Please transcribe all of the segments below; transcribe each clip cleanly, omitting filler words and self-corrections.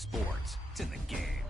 Sports, it's in the game.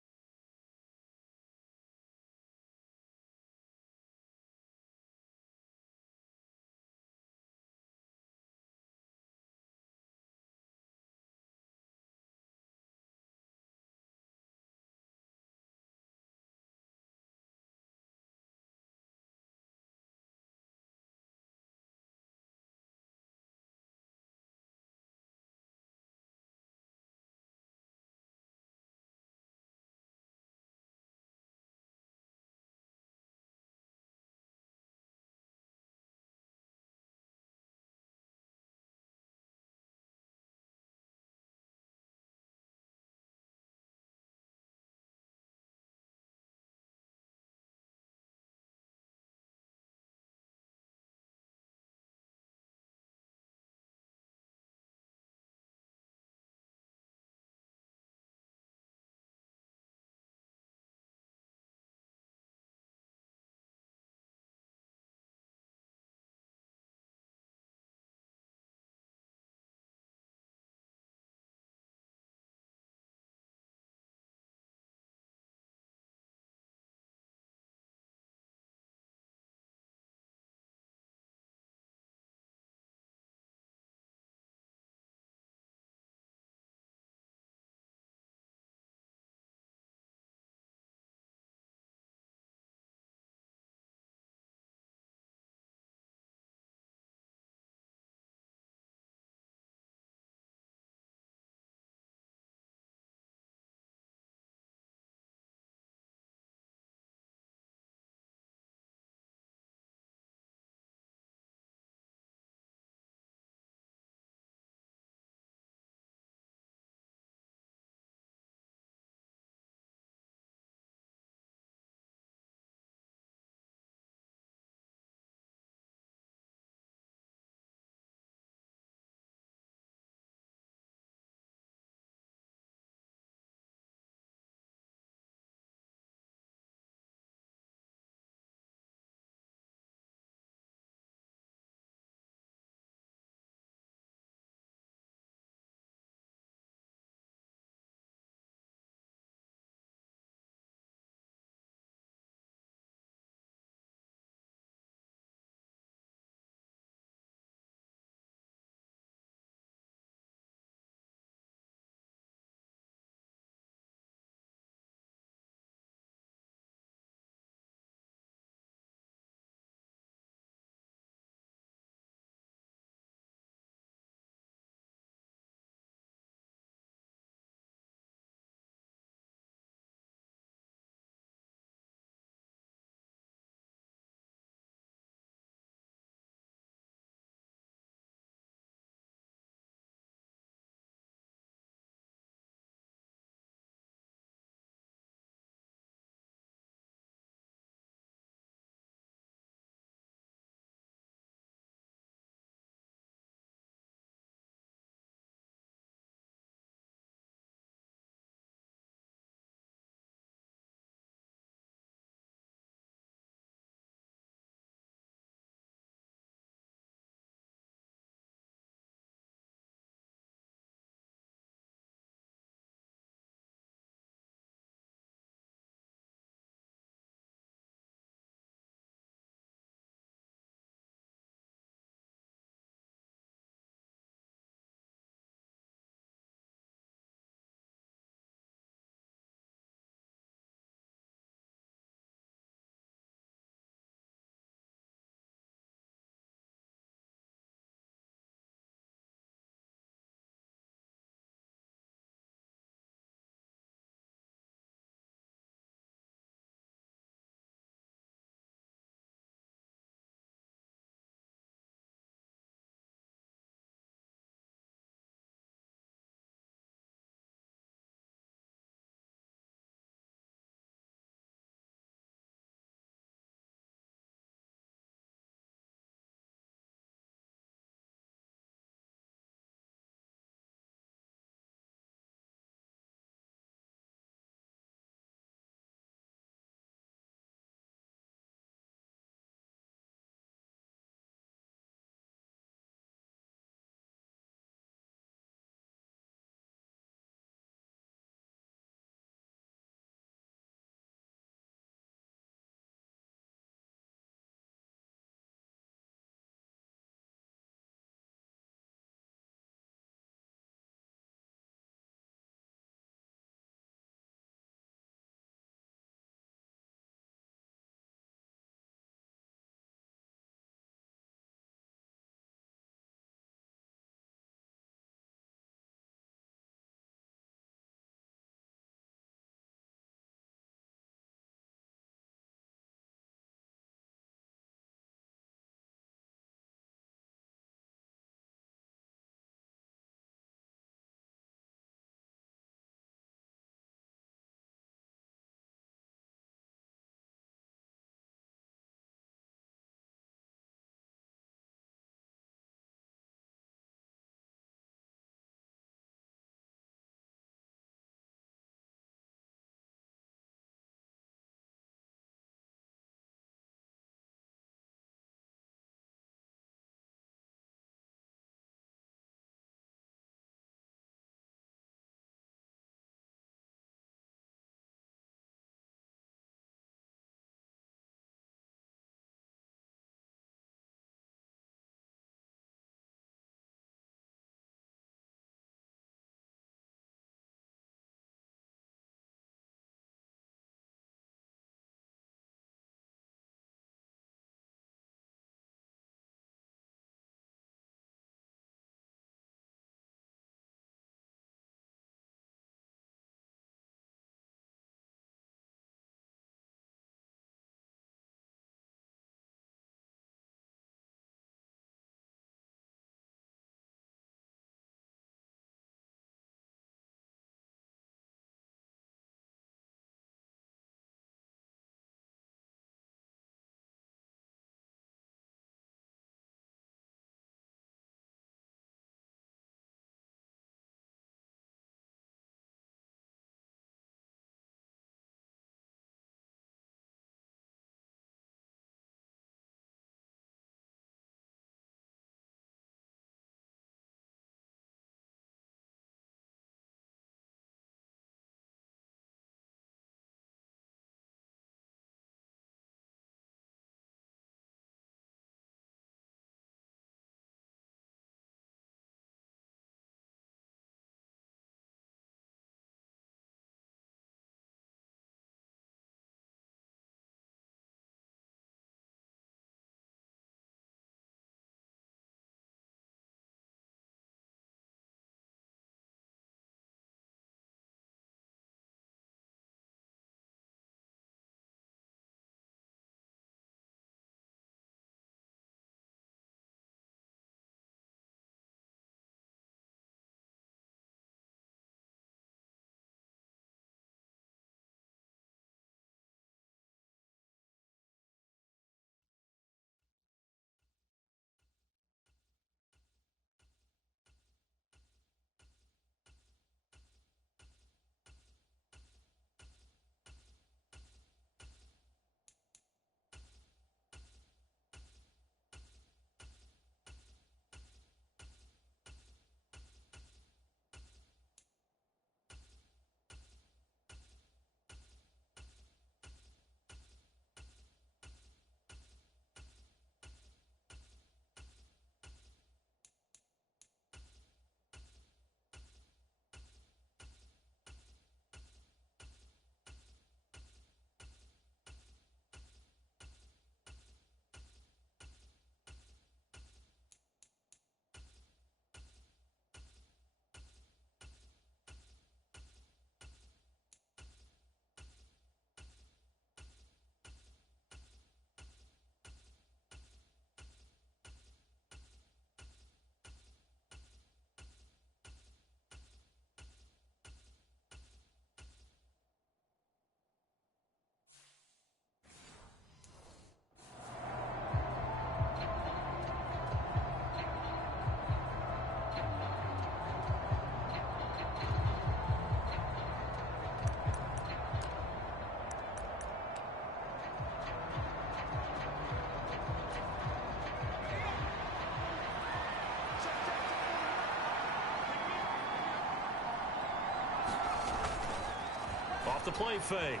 Off the play fake,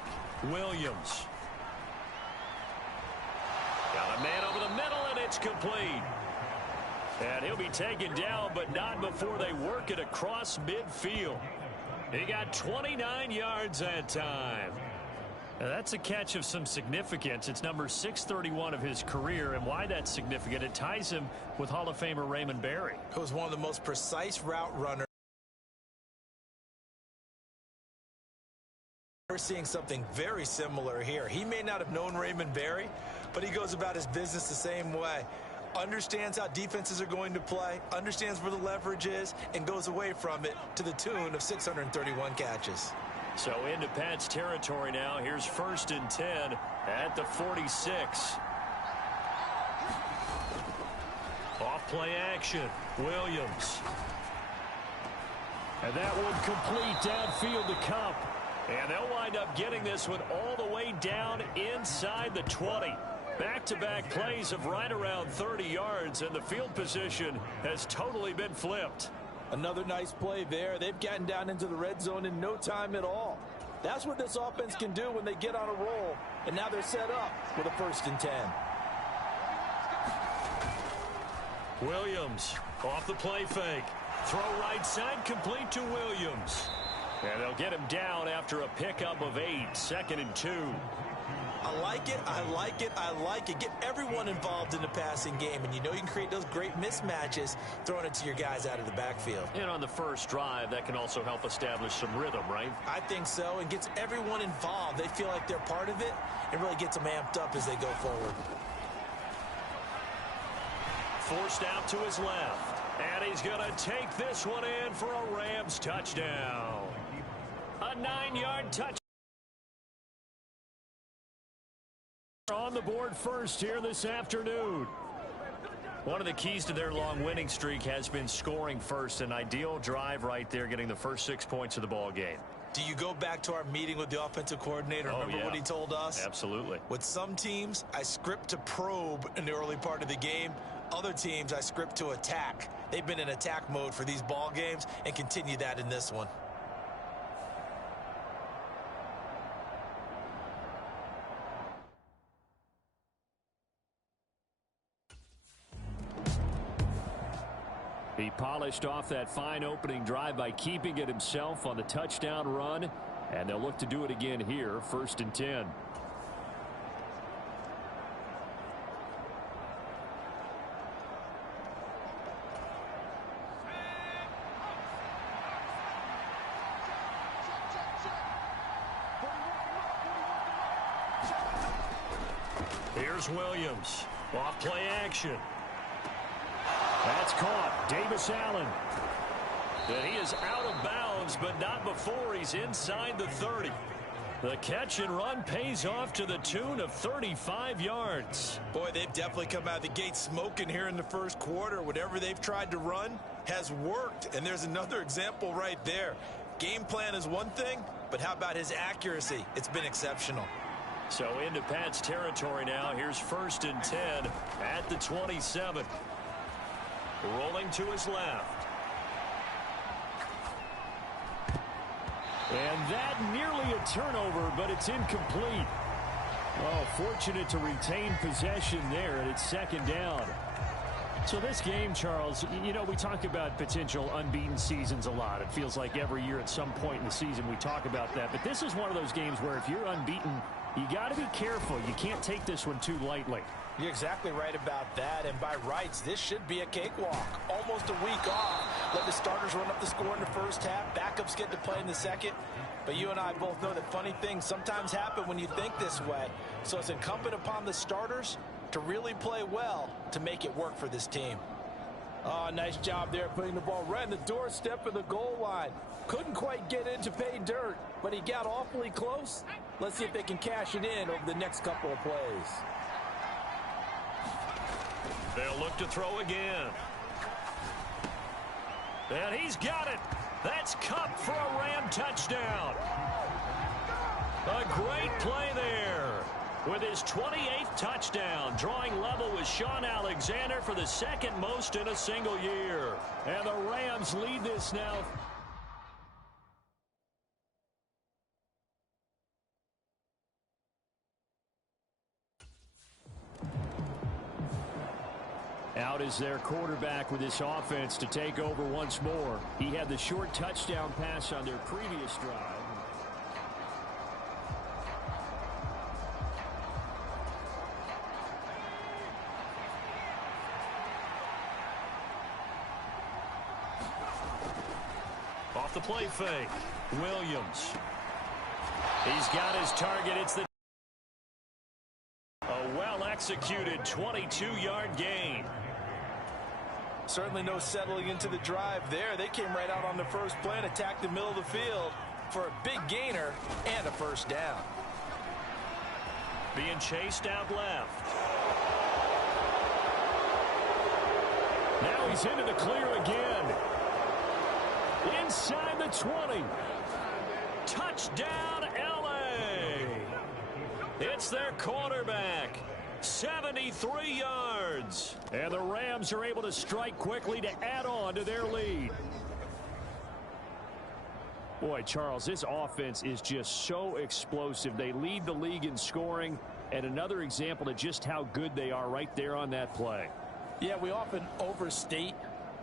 Williams. Got a man over the middle, and it's complete. And he'll be taken down, but not before they work it across midfield. He got 29 yards that time. Now, that's a catch of some significance. It's number 631 of his career, and why that's significant, it ties him with Hall of Famer Raymond Berry. It was one of the most precise route runners. We're seeing something very similar here. He may not have known Raymond Berry, but he goes about his business the same way. Understands how defenses are going to play, understands where the leverage is, and goes away from it to the tune of 631 catches. So into Pat's territory now. Here's 1st and 10 at the 46. Off play action, Williams. And that one complete downfield to Cup. And they'll wind up getting this one all the way down inside the 20. Back-to-back plays of right around 30 yards, and the field position has totally been flipped. Another nice play there. They've gotten down into the red zone in no time at all. That's what this offense can do when they get on a roll, and now they're set up with a 1st and 10. Williams off the play fake. Throw right side complete to Williams. And they'll get him down after a pickup of 8, 2nd and 2. I like it, I like it, I like it. Get everyone involved in the passing game, and you know you can create those great mismatches throwing it to your guys out of the backfield. And on the first drive, that can also help establish some rhythm, right? I think so, and gets everyone involved. They feel like they're part of it, and really gets them amped up as they go forward. Forced out to his left, and he's going to take this one in for a Rams touchdown. A 9-yard touchdown. On the board first here this afternoon. One of the keys to their long winning streak has been scoring first. An ideal drive right there, getting the first 6 points of the ball game. Do you go back to our meeting with the offensive coordinator? Remember what he told us? Absolutely. With some teams, I script to probe in the early part of the game. Other teams, I script to attack. They've been in attack mode for these ball games and continue that in this one. He polished off that fine opening drive by keeping it himself on the touchdown run, and they'll look to do it again here, 1st and 10. Here's Williams. Off play action. That's caught. Davis Allen. And he is out of bounds, but not before he's inside the 30. The catch and run pays off to the tune of 35 yards. Boy, they've definitely come out of the gate smoking here in the first quarter. Whatever they've tried to run has worked, and there's another example right there. Game plan is one thing, but how about his accuracy? It's been exceptional. So into Pat's territory now. Here's 1st and 10 at the 27. Rolling to his left. And that nearly a turnover, but it's incomplete. Oh, fortunate to retain possession there, and it's 2nd down. So this game, Charles, you know, we talk about potential unbeaten seasons a lot. It feels like every year at some point in the season we talk about that. But this is one of those games where if you're unbeaten, you got to be careful. You can't take this one too lightly. You're exactly right about that, and by rights, this should be a cakewalk. Almost a week off. Let the starters run up the score in the first half. Backups get to play in the second. But you and I both know that funny things sometimes happen when you think this way. So it's incumbent upon the starters to really play well to make it work for this team. Oh, nice job there putting the ball right in the doorstep of the goal line. Couldn't quite get in to pay dirt, but he got awfully close. Let's see if they can cash it in over the next couple of plays. They'll look to throw again. And he's got it. That's Cup for a Ram touchdown. A great play there. With his 28th touchdown, drawing level with Sean Alexander for the 2nd most in a single year. And the Rams lead this now Out is their quarterback with this offense to take over once more. He had the short touchdown pass on their previous drive. Off the play fake, Williams. He's got his target. It's the a well-executed 22-yard gain. Certainly no settling into the drive there. They came right out on the first play and attacked the middle of the field for a big gainer and a first down. Being chased out left. Now he's into the clear again. Inside the 20. Touchdown, L.A. It's their quarterback. 73 yards. And the Rams are able to strike quickly to add on to their lead. Boy, Charles, this offense is just so explosive. They lead the league in scoring, and another example of just how good they are right there on that play. Yeah, we often overstate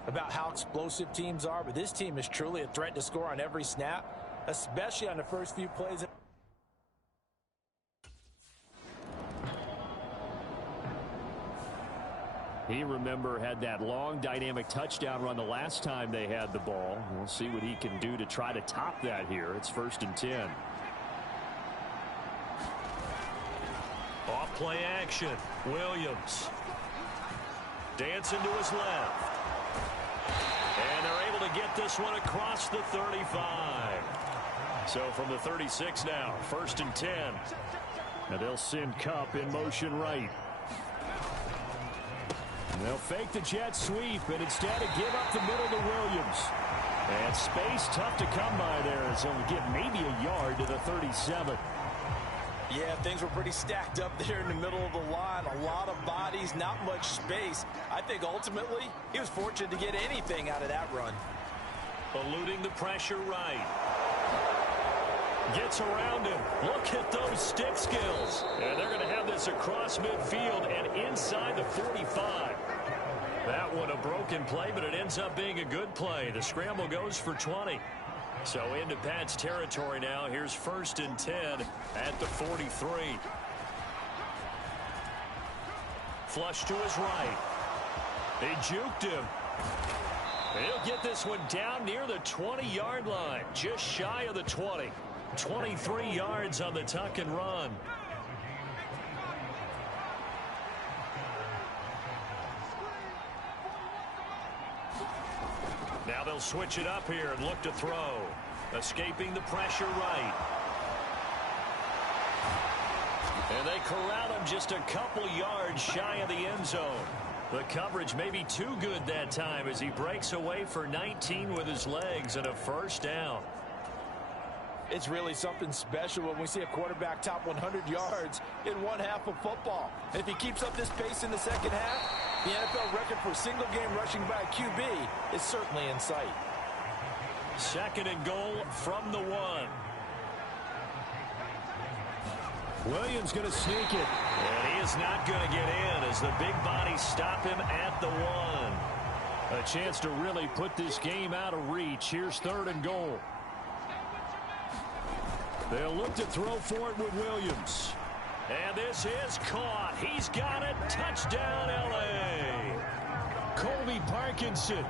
about how explosive teams are, but this team is truly a threat to score on every snap, especially on the first few plays. He, remember, had that long dynamic touchdown run the last time they had the ball. We'll see what he can do to try to top that here. It's 1st and 10. Off play action. Williams. Dancing to his left. And they're able to get this one across the 35. So from the 36 now, 1st and 10. And they'll send Kupp in motion right. They'll fake the jet sweep and instead give up the middle to Williams. And space tough to come by there as he'll get maybe a yard to the 37. Yeah, things were pretty stacked up there in the middle of the line. A lot of bodies, not much space. I think ultimately he was fortunate to get anything out of that run. Eluding the pressure right. Gets around him. Look at those stick skills. And they're going to have this across midfield and inside the 45. That one a broken play, but it ends up being a good play. The scramble goes for 20. So into Pat's territory now. Here's 1st and 10 at the 43. Flush to his right. They juked him. He'll get this one down near the 20-yard line. Just shy of the 20. 23 yards on the tuck and run. Now they'll switch it up here and look to throw. Escaping the pressure right. And they corral him just a couple yards shy of the end zone. The coverage may be too good that time as he breaks away for 19 with his legs and a first down. It's really something special when we see a quarterback top 100 yards in one half of football. And if he keeps up this pace in the second half, the NFL record for single game rushing by a QB is certainly in sight. 2nd and goal from the 1. Williams going to sneak it. And he is not going to get in as the big bodies stop him at the 1. A chance to really put this game out of reach. Here's 3rd and goal. They'll look to throw for it with Williams. And this is caught. He's got it. Touchdown, L.A. Colby Parkinson,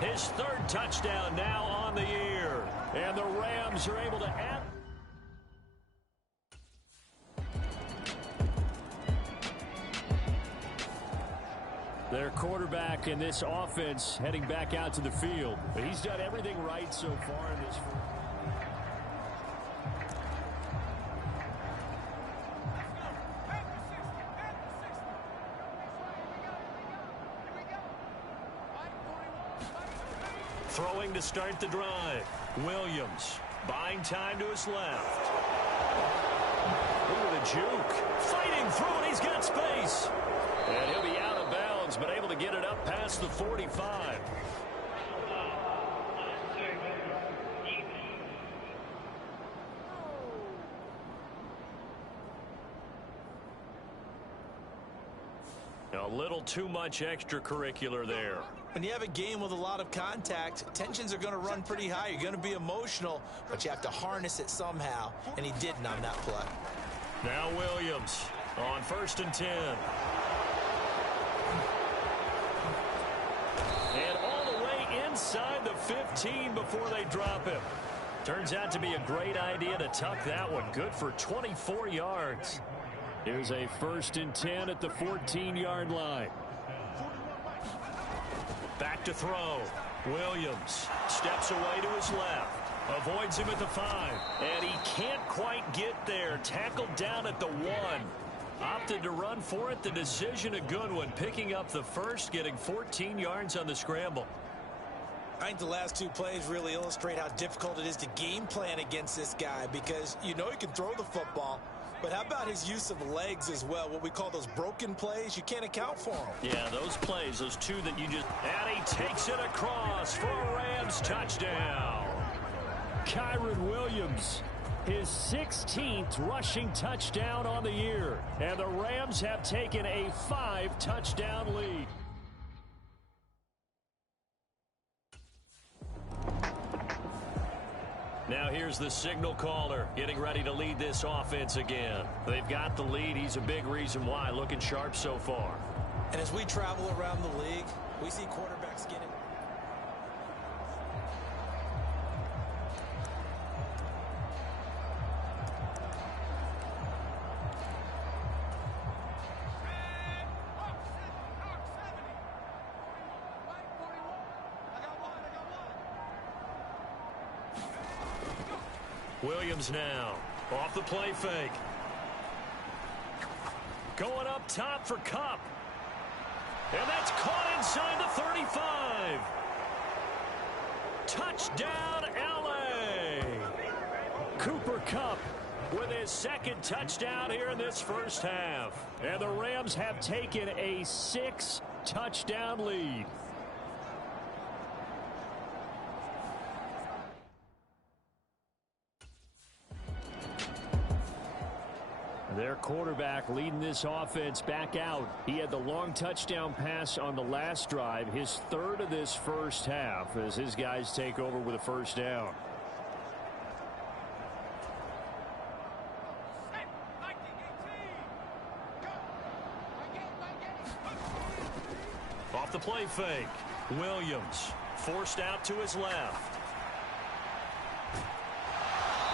his 3rd touchdown now on the year. And the Rams are able to add. Their quarterback in this offense heading back out to the field. He's done everything right so far in this. Throwing to start the drive. Williams buying time to his left. Look at the juke. Fighting through it. He's got space. And he'll be out of bounds, but able to get it up past the 45. A little too much extracurricular there. When you have a game with a lot of contact, tensions are going to run pretty high. You're going to be emotional, but you have to harness it somehow, and he didn't on that play. Now Williams on 1st and 10. And all the way inside the 15 before they drop him. Turns out to be a great idea to tuck that one. Good for 24 yards. Here's a 1st and 10 at the 14-yard line. Back to throw. Williams steps away to his left. Avoids him at the 5. And he can't quite get there. Tackled down at the 1. Opted to run for it. The decision a good one. Picking up the first, getting 14 yards on the scramble. I think the last 2 plays really illustrate how difficult it is to game plan against this guy, because you know he can throw the football, but how about his use of legs as well? What we call those broken plays, you can't account for them. Yeah, those plays, those 2 that you just... And he takes it across for a Rams touchdown. Kyren Williams, his 16th rushing touchdown on the year. And the Rams have taken a 5-touchdown lead. Now here's the signal caller getting ready to lead this offense again. They've got the lead. He's a big reason why. Looking sharp so far. And as we travel around the league, we see quarterbacks getting... Williams now off the play fake. Going up top for Kupp. And that's caught inside the 35. Touchdown, L.A. Cooper Kupp with his 2nd touchdown here in this first half. And the Rams have taken a 6-touchdown lead. Their quarterback leading this offense back out. He had the long touchdown pass on the last drive, his 3rd of this first half, as his guys take over with a 1st down. Off the play fake, Williams forced out to his left.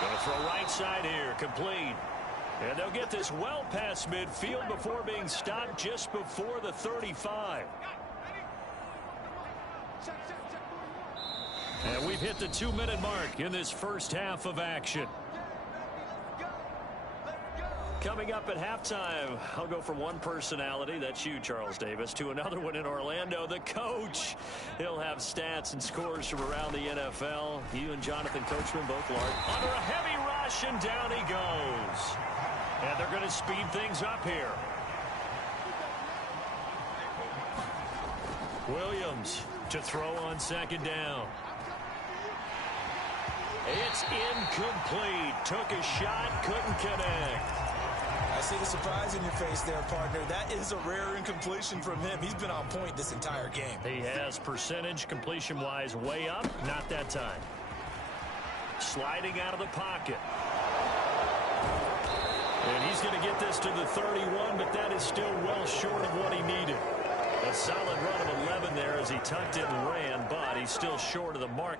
Going to throw right side here, complete. And they'll get this well past midfield before being stopped just before the 35. And we've hit the 2-minute mark in this first half of action. Coming up at halftime, I'll go from one personality, that's you, Charles Davis, to another one in Orlando, the coach. He'll have stats and scores from around the NFL. You and Jonathan Coachman both large. Under a heavy rush, and down he goes. And they're going to speed things up here. Williams to throw on 2nd down. It's incomplete. Took a shot, couldn't connect. I see the surprise in your face there, partner. That is a rare incompletion from him. He's been on point this entire game. He has percentage completion-wise way up. Not that time. Sliding out of the pocket. And he's going to get this to the 31, but that is still well short of what he needed. A solid run of 11 there as he tucked it and ran, but he's still short of the mark.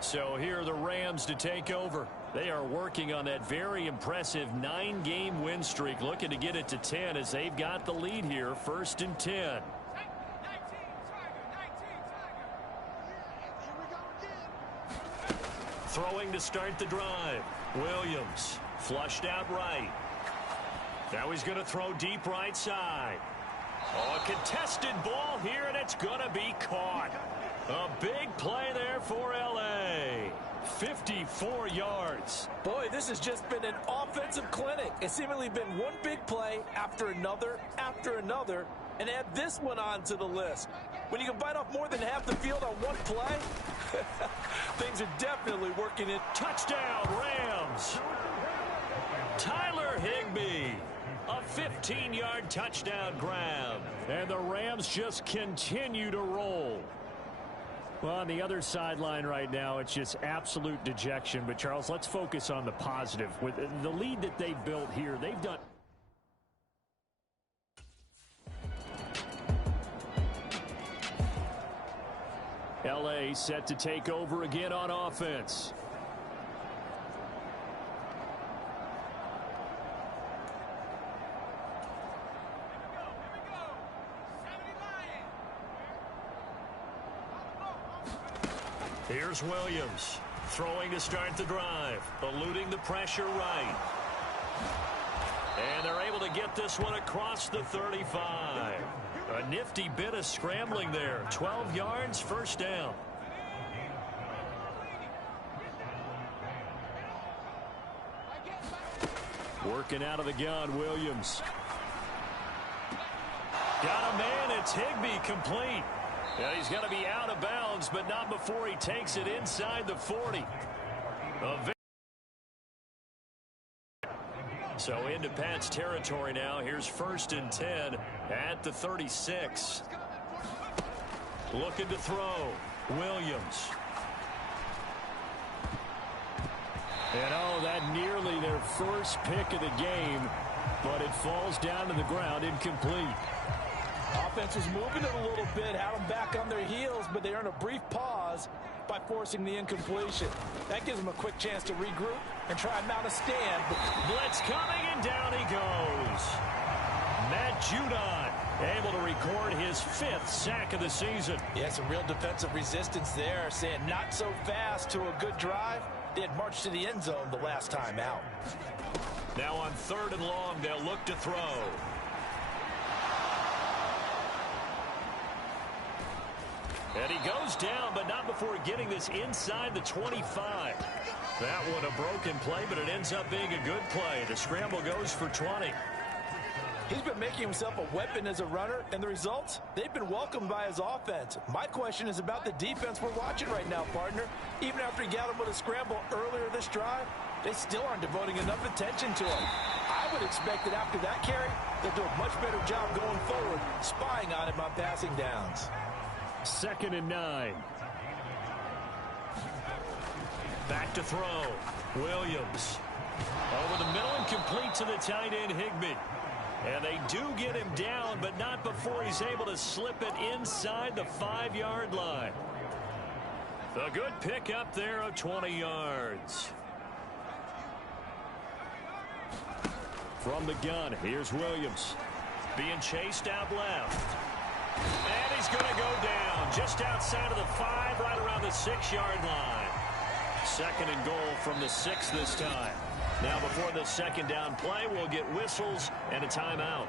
So here are the Rams to take over. They are working on that very impressive 9-game win streak, looking to get it to 10 as they've got the lead here, 1st and 10. Throwing to start the drive. Williams flushed out right. Now he's going to throw deep right side. Oh, a contested ball here, and it's going to be caught. A big play there for L.A. 54 yards. Boy, this has just been an offensive clinic. It's seemingly been one big play after another, and add this one onto the list. When you can bite off more than half the field on one play, things are definitely working in. Touchdown, Rams. Tyler Higbee. A 15-yard touchdown grab. And the Rams just continue to roll. Well, on the other sideline right now, it's just absolute dejection. But, Charles, let's focus on the positive. With the lead that they've built here, they've done... L.A. set to take over again on offense. Here's Williams, throwing to start the drive, eluding the pressure right. And they're able to get this one across the 35. A nifty bit of scrambling there. 12 yards, first down. Working out of the gun, Williams. Got a man, it's Higbee, complete. Yeah, he's going to be out of bounds, but not before he takes it inside the 40. So into Pat's territory now. Here's 1st and 10 at the 36. Looking to throw. Williams. And that nearly their first pick of the game, but it falls down to the ground incomplete. Offense was moving it a little bit, had them back on their heels, but they earn a brief pause by forcing the incompletion. That gives them a quick chance to regroup and try and mount a stand. Blitz coming, and down he goes. Matt Judon able to record his 5th sack of the season. Yeah, some real defensive resistance there, saying not so fast to a good drive. They had marched to the end zone the last time out. Now on 3rd and long, they'll look to throw. And he goes down, but not before getting this inside the 25. That one a broken play, but it ends up being a good play. The scramble goes for 20. He's been making himself a weapon as a runner, and the results, they've been welcomed by his offense. My question is about the defense we're watching right now, partner. Even after he got him with a scramble earlier this drive, they still aren't devoting enough attention to him. I would expect that after that carry, they'll do a much better job going forward, spying on him on passing downs. 2nd and 9. Back to throw. Williams. Over the middle and complete to the tight end, Higbee. And they do get him down, but not before he's able to slip it inside the 5-yard line. A good pickup there of 20 yards. From the gun, here's Williams. Being chased out left. And he's going to go down just outside of the 5, right around the 6-yard line. 2nd and goal from the 6 this time. Now before the 2nd down play, we'll get whistles and a timeout.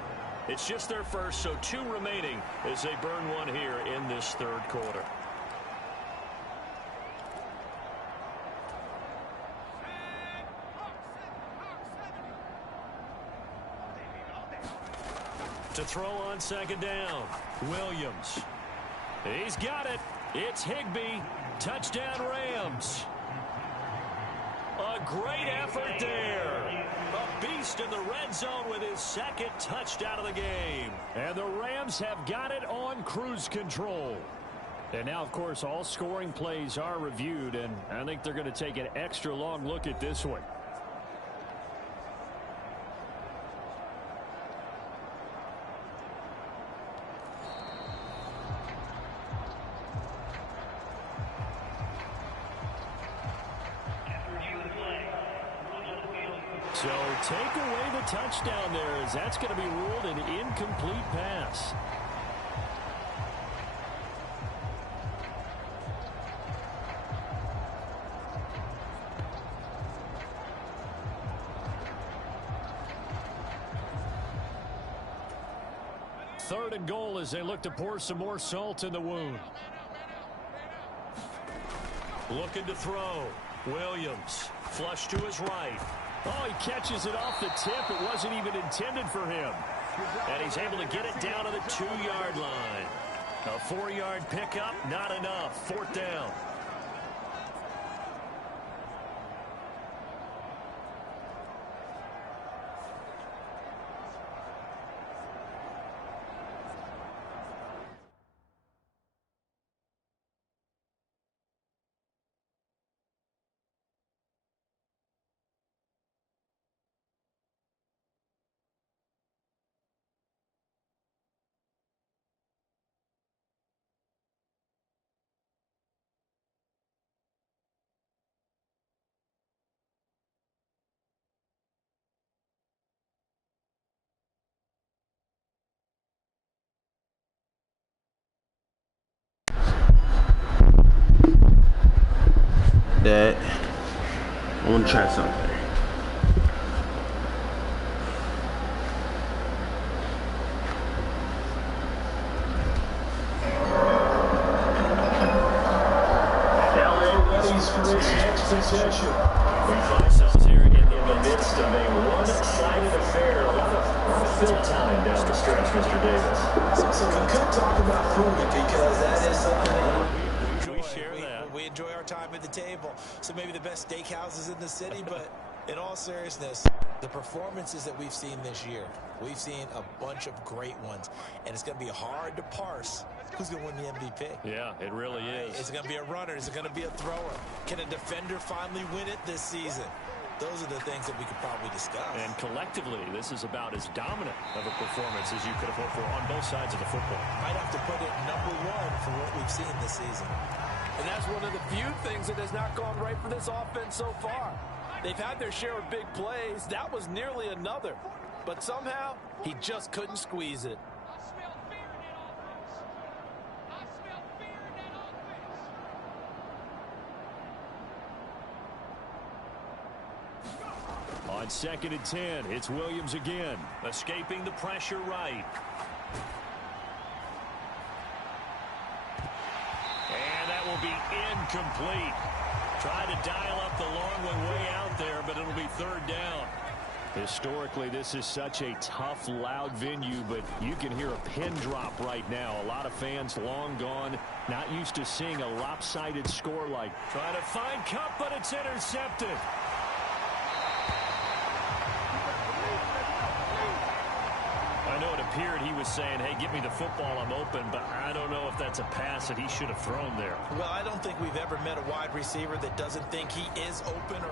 It's just their first, so 2 remaining as they burn one here in this 3rd quarter. To throw on 2nd down, Williams. He's got it. It's Higbee. Touchdown, Rams. A great effort there. A beast in the red zone with his 2nd touchdown of the game. And the Rams have got it on cruise control. And now, of course, all scoring plays are reviewed, and I think they're going to take an extra long look at this one. So take away the touchdown there, as that's going to be ruled an incomplete pass. Third and goal as they look to pour some more salt in the wound. Looking to throw. Williams, flush to his right. Oh, he catches it off the tip. It wasn't even intended for him. And he's able to get it down to the 2-yard line. A 4-yard pickup, not enough. 4th down. That I want to try something. For its next possession. We find ourselves here in the midst of a one-sided affair. A lot of fill time down the stretch, Mr. Davis. So we could talk about food because that is something that we share that. We enjoy our time at the table. So maybe the best steakhouses in the city, but in all seriousness, the performances that we've seen this year, we've seen a bunch of great ones, and it's going to be hard to parse who's going to win the MVP. Yeah, it really is. Is it going to be a runner? Is it going to be a thrower? Can a defender finally win it this season? Those are the things that we could probably discuss. And collectively, this is about as dominant of a performance as you could have hoped for on both sides of the football. Might have to put it #1 for what we've seen this season. And that's one of the few things that has not gone right for this offense so far. They've had their share of big plays. That was nearly another. But somehow, he just couldn't squeeze it. On 2nd and 10, it's Williams again, escaping the pressure right. And that will be incomplete. Try to dial up the long one way out there, but it'll be 3rd down. Historically, this is such a tough, loud venue, but you can hear a pin drop right now. A lot of fans long gone, not used to seeing a lopsided score like. Trying to find Cup, but it's intercepted. I know it appeared he was saying, hey, give me the football, I'm open, but I don't know if that's a pass that he should have thrown there. Well, I don't think we've ever met a wide receiver that doesn't think he is open.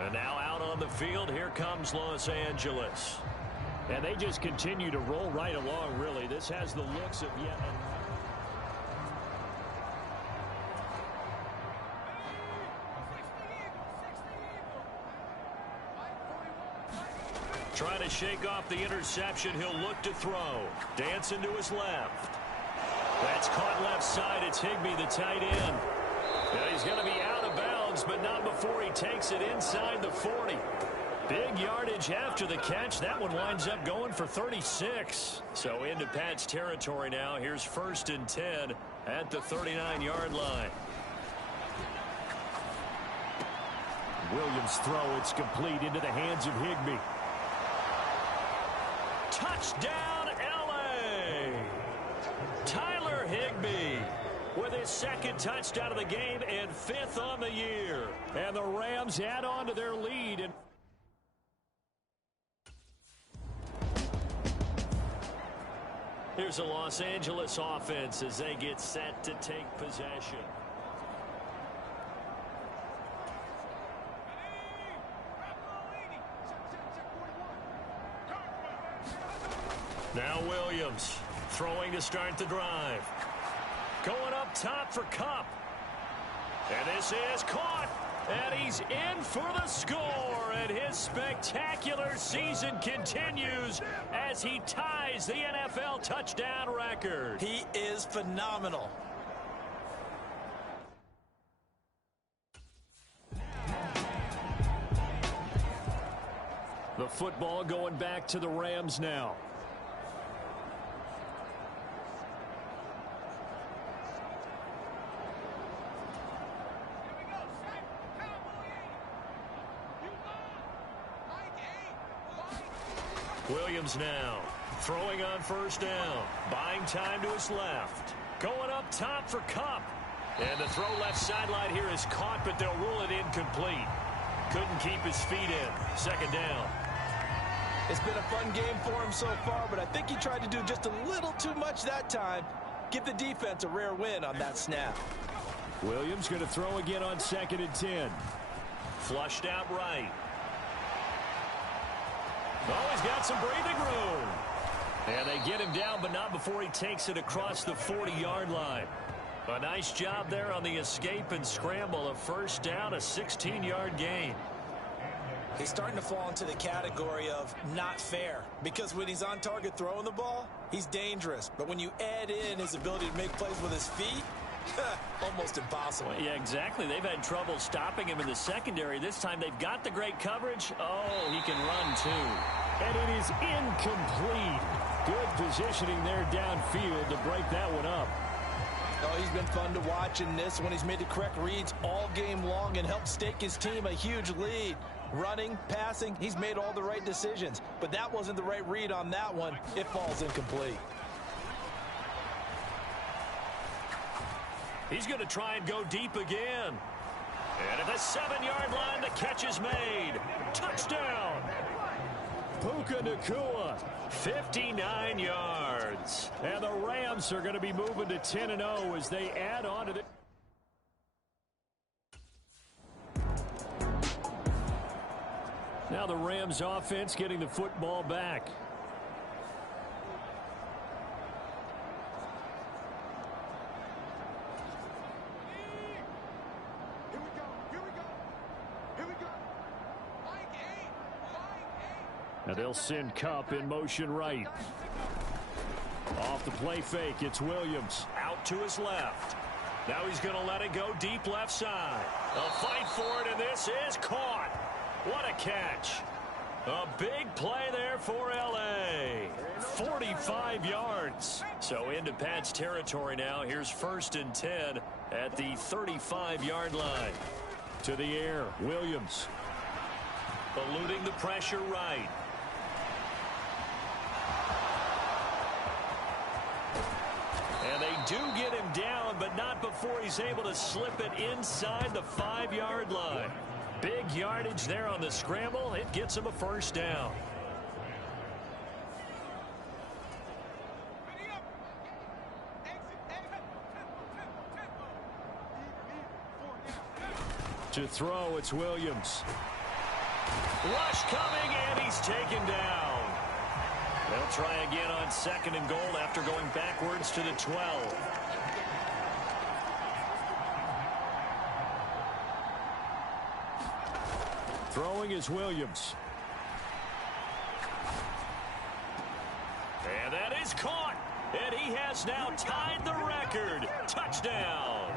And now out on the field, here comes Los Angeles. And they just continue to roll right along, really. This has the looks of yet another. Trying to shake off the interception. He'll look to throw. Dancing to his left. That's caught left side. It's Higbee, the tight end. Now he's going to be out of bounds, but not before he takes it inside the 40. Big yardage after the catch. That one winds up going for 36. So into Pat's territory now. Here's 1st and 10 at the 39-yard line. Williams' throw. It's complete into the hands of Higbee. Touchdown, L.A. Tyler Higbee with his 2nd touchdown of the game and 5th on the year. And the Rams add on to their lead. And here's the Los Angeles offense as they get set to take possession. Now Williams throwing to start the drive. Going up top for Kupp. And this is caught. And he's in for the score. And his spectacular season continues as he ties the NFL touchdown record. He is phenomenal. The football going back to the Rams now. Williams now throwing on first down. Buying time to his left. Going up top for Kupp. And the throw left sideline here is caught, but they'll rule it incomplete. Couldn't keep his feet in. Second down. It's been a fun game for him so far, but I think he tried to do just a little too much that time. Give the defense a rare win on that snap. Williams going to throw again on 2nd and 10. Flushed out right. Oh, he's got some breathing room. And they get him down, but not before he takes it across the 40-yard line. A nice job there on the escape and scramble. A first down, a 16-yard gain. He's starting to fall into the category of not fair, because when he's on target throwing the ball, he's dangerous. But when you add in his ability to make plays with his feet, almost impossible. Well, yeah, exactly. They've had trouble stopping him in the secondary. This time they've got the great coverage. Oh, he can run too. And it is incomplete. Good positioning there downfield to break that one up. Oh, he's been fun to watch in this one. He's made the correct reads all game long and helped stake his team a huge lead. Running, passing, he's made all the right decisions. But that wasn't the right read on that one. It falls incomplete. He's going to try and go deep again. And at the 7-yard line, the catch is made. Touchdown. Puka Nacua, 59 yards. And the Rams are going to be moving to 10-0 as they add on to the... Now the Rams offense getting the football back. Now they'll send Kupp in motion right. Off the play fake, it's Williams. Out to his left. Now he's going to let it go deep left side. They'll fight for it, and this is caught. What a catch. A big play there for L.A. 45 yards. So into Pat's territory now. Here's 1st and 10 at the 35-yard line. To the air, Williams. Eluding the pressure right. And they do get him down, but not before he's able to slip it inside the 5-yard line. Big yardage there on the scramble. It gets him a first down. To throw, it's Williams. Rush coming, and he's taken down. They'll try again on 2nd and goal after going backwards to the 12. Throwing is Williams. And that is caught. And he has now tied the record. Touchdown.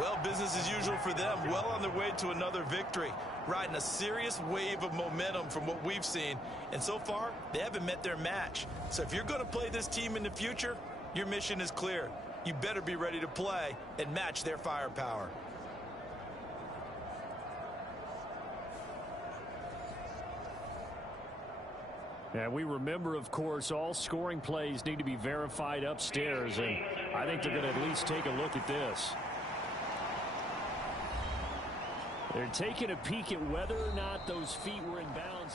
Well, business as usual for them. Well on their way to another victory. Riding a serious wave of momentum from what we've seen. And so far, they haven't met their match. So if you're going to play this team in the future, your mission is clear. You better be ready to play and match their firepower. And we remember, of course, all scoring plays need to be verified upstairs. And I think they're going to at least take a look at this. They're taking a peek at whether or not those feet were in bounds.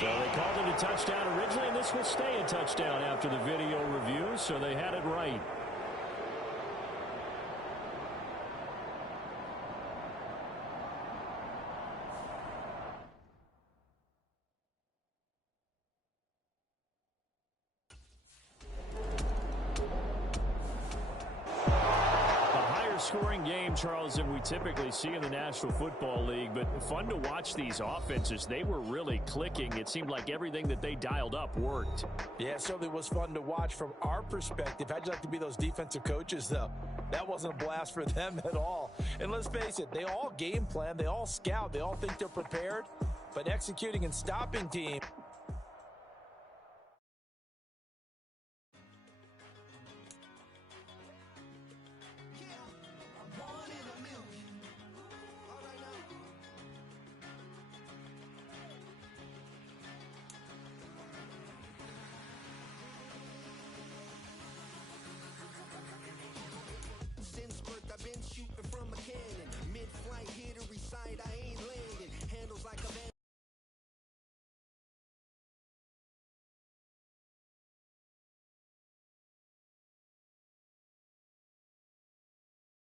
So they called it a touchdown originally, and this will stay a touchdown after the video review, so they had it right. Scoring game, Charles, than we typically see in the National Football League, but fun to watch these offenses. They were really clicking. It seemed like everything that they dialed up worked. Yeah, it certainly was fun to watch from our perspective. How'd you like to be those defensive coaches, though? That wasn't a blast for them at all. And let's face it, they all game plan, they all scout, they all think they're prepared, but executing and stopping team